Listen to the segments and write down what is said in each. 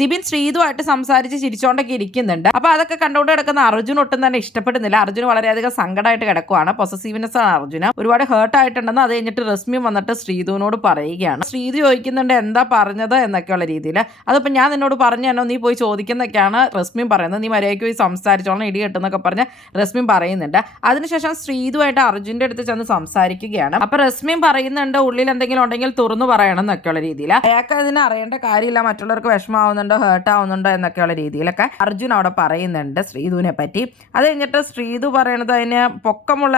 സിബിൻ ശ്രീതുമായിട്ട് സംസാരിച്ച് ചിരിച്ചോണ്ടൊക്കെ ഇരിക്കുന്നുണ്ട്. അപ്പൊ അതൊക്കെ കണ്ടുകൊണ്ട് കിടക്കുന്ന അർജുൻ ഒട്ടും തന്നെ ഇഷ്ടപ്പെടുന്നില്ല. അർജുൻ വളരെയധികം സങ്കടമായിട്ട് കിടക്കുവാണ്. പൊസസീവ്നെസ് ആണ് അർജുന. ഒരുപാട് ഹേർട്ട് ആയിട്ടുണ്ടെന്ന്. അത് കഴിഞ്ഞിട്ട് റസ്മി വന്നിട്ട് ശ്രീതുവിനോട് പറയുകയാണ്. ശ്രീതു ചോദിക്കുന്നുണ്ട് എന്താ പറഞ്ഞത് എന്നൊക്കെയുള്ള രീതിയിൽ. അതിപ്പോൾ ഞാൻ നിന്നോട് പറഞ്ഞു തന്നോ, നീ പോയി ചോദിക്കുന്നൊക്കെയാണ് റസ്മിൻ പറയുന്നത്. നീ മര്യാദയ്ക്ക് പോയി സംസാരിച്ചോളാം, ഇടി കെട്ടുന്നൊക്കെ പറഞ്ഞ് റസ്മിൻ പറയുന്നുണ്ട്. അതിനുശേഷം ശ്രീതുമായിട്ട് അർജുൻ്റെ അടുത്ത് ചെന്ന് സംസാരിക്കുകയാണ്. അപ്പൊ റസ്മിൻ പറയുന്നുണ്ട് ഉള്ളിൽ എന്തെങ്കിലും ഉണ്ടെങ്കിൽ തുറന്നു പറയണം എന്നൊക്കെയുള്ള രീതിയിൽ. അയാൾക്ക് അതിന് അറിയേണ്ട കാര്യമില്ല, മറ്റുള്ളവർക്ക് വിഷമാവുന്നുണ്ടോ ഹേർട്ട് ആവുന്നുണ്ടോ എന്നൊക്കെയുള്ള രീതിയിലൊക്കെ അർജുൻ അവിടെ പറയുന്നുണ്ട് ശ്രീതുവിനെ പറ്റി. അത് കഴിഞ്ഞിട്ട് ശ്രീതു പറയണത് അതിന് പൊക്കമുള്ള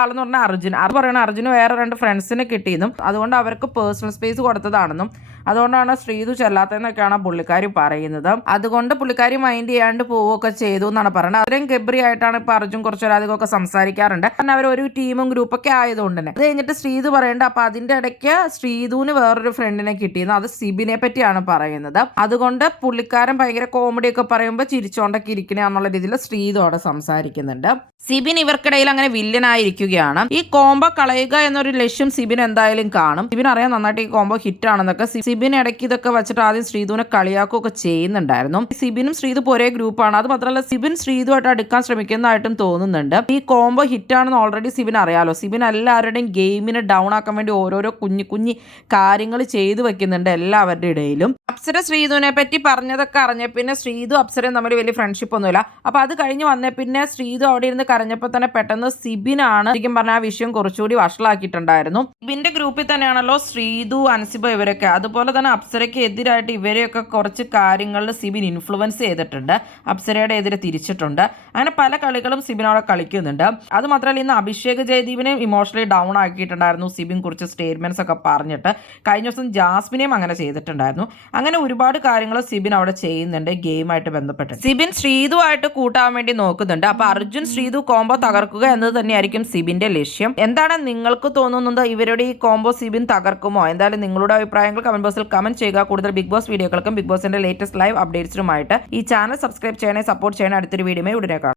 ആളെന്ന് പറഞ്ഞാൽ അർജുൻ. അത് പറയണ അർജുന് വേറെ 2 ഫ്രണ്ട്സിനെ കിട്ടിയെന്നും അതുകൊണ്ട് അവർക്ക് പേഴ്സണൽ സ്പേസ് കൊടുത്തതാണെന്നും അതുകൊണ്ടാണ് ശ്രീതു ചെല്ലാത്തതെന്നൊക്കെയാണ് പുള്ളിക്കാരി പറയുന്നത്. അതുകൊണ്ട് പുള്ളിക്കാരി മൈൻഡ് ചെയ്യാണ്ട് പോവുകയൊക്കെ ചെയ്തു എന്നാണ് പറയുന്നത്. അത്രയും ഗബ്രി ആയിട്ടാണ് ഇപ്പൊ അർജുൻ കുറച്ചൊരധികമൊക്കെ സംസാരിക്കാറുണ്ട്. കാരണം അവരൊരു ടീമും ഗ്രൂപ്പൊക്കെ ആയതുകൊണ്ട് തന്നെ. അത് കഴിഞ്ഞിട്ട് ശ്രീതു പറയുന്നുണ്ട് അപ്പൊ അതിന്റെ ഇടയ്ക്ക് ശ്രീതുവിന് വേറൊരു ഫ്രണ്ടിനെ കിട്ടിയെന്ന്. അത് സിബിനെ പറ്റിയാണ് പറയുന്നത്. അതുകൊണ്ട് പുള്ളിക്കാരൻ ഭയങ്കര കോമഡി ഒക്കെ പറയുമ്പോൾ ചിരിച്ചോണ്ടൊക്കെ ഇരിക്കണേ എന്നുള്ള രീതിയിൽ ശ്രീതു അവിടെ സംസാരിക്കുന്നുണ്ട്. സിബിൻ ഇവർക്കിടയിൽ അങ്ങനെ വില്ലനായിരിക്കുകയാണ്. ഈ കോംബോ കളയുക എന്നൊരു ലക്ഷ്യം സിബിൻ എന്തായാലും കാണും. സിബിൻ അറിയാൻ നന്നായിട്ട് ഈ കോംബോ ഹിറ്റ് ആണെന്നൊക്കെ. സിബിൻ ഇടയ്ക്ക് ഇതൊക്കെ വെച്ചിട്ട് ആദ്യം ശ്രീതുവിനെ കളിയാക്കുകയൊക്കെ ചെയ്യുന്നുണ്ടായിരുന്നു. സിബിനും ശ്രീതു ഒരേ ഗ്രൂപ്പാണ്. അത് മാത്രമല്ല സിബിൻ ശ്രീതുമായിട്ട് അടുക്കാൻ ശ്രമിക്കുന്നതായിട്ടും തോന്നുന്നുണ്ട്. ഈ കോംബോ ഹിറ്റ് ആണെന്ന് ഓൾറെഡി സിബിൻ അറിയാലോ. സിബിൻ എല്ലാവരുടെയും ഗെയിമിനെ ഡൗൺ ആക്കാൻ വേണ്ടി ഓരോരോ കുഞ്ഞു കാര്യങ്ങൾ ചെയ്തു വെക്കുന്നുണ്ട് എല്ലാവരുടെ ഇടയിലും. അപ്സര ശ്രീതുവിനെ പറ്റി പറഞ്ഞതൊക്കെ അറിഞ്ഞ പിന്നെ ശ്രീതു അപ്സരയും തമ്മിൽ വലിയ ഫ്രണ്ട്ഷിപ്പ് ഒന്നുമില്ല. അപ്പൊ അത് കഴിഞ്ഞ് വന്നേ പിന്നെ ശ്രീതു അവിടെ ഇരുന്ന് കരഞ്ഞപ്പോൾ തന്നെ പെട്ടെന്ന് സിബിനാണ് ശരിക്കും പറഞ്ഞ ആ വിഷയം കുറച്ചുകൂടി വഷളാക്കിയിട്ടുണ്ടായിരുന്നു. സിബിന്റെ ഗ്രൂപ്പിൽ തന്നെയാണല്ലോ ശ്രീതു, അൻസിബ ഇവരൊക്കെ. അതുപോലെ തന്നെ അപ്സരയ്ക്ക് എതിരായിട്ട് ഇവരെയൊക്കെ കുറച്ച് കാര്യങ്ങളിൽ സിബിൻ ഇൻഫ്ലുവൻസ് ചെയ്തിട്ടുണ്ട്. അപ്സരയുടെ എതിരെ തിരിച്ചിട്ടുണ്ട്. അങ്ങനെ പല കളികളും സിബിൻ അവിടെ കളിക്കുന്നുണ്ട്. അത് മാത്രമല്ല ഇന്ന് അഭിഷേക് ജയദീപിനെ ഇമോഷണലി ഡൗൺ ആക്കിയിട്ടുണ്ടായിരുന്നു സിബിൻ കുറച്ച് സ്റ്റേറ്റ്മെന്റ്സ് ഒക്കെ പറഞ്ഞിട്ട്. കഴിഞ്ഞ ദിവസം ജാസ്മിനെയും അങ്ങനെ ചെയ്തിട്ടുണ്ടായിരുന്നു. അങ്ങനെ ഒരുപാട് കാര്യങ്ങൾ സിബിൻ അവിടെ ചെയ്യുന്നുണ്ട് ഗെയിമായിട്ട് ബന്ധപ്പെട്ട്. സിബിൻ ശ്രീതുവായിട്ട് കൂട്ടാൻ വേണ്ടി നോക്കുന്നുണ്ട്. അപ്പൊ അർജുൻ ശ്രീതു കോംബോ തകർക്കുക എന്നത് തന്നെയായിരിക്കും സിബിന്റെ ലക്ഷ്യം. എന്താണ് നിങ്ങൾക്ക് തോന്നുന്നത്? ഇവരുടെ ഈ കോംബോ സിബിൻ തകർക്കുമോ? എന്തായാലും നിങ്ങളുടെ അഭിപ്രായങ്ങൾ കമന്റ് ബോക്സിൽ കമന്റ് ചെയ്യുക. കൂടുതൽ ബിഗ് ബോസ് വീഡിയോകൾക്കും ബിഗ് ബോസിന്റെ ലേറ്റസ്റ്റ് ലൈവ് അപ്ഡേറ്റ്സിനുമായിട്ട് ഈ ചാനൽ സബ്സ്ക്രൈബ് ചെയ്യണേ, സപ്പോർട്ട് ചെയ്യണേ. അടുത്തൊരു വീഡിയോയുമായി ഉടനെ കാണാം.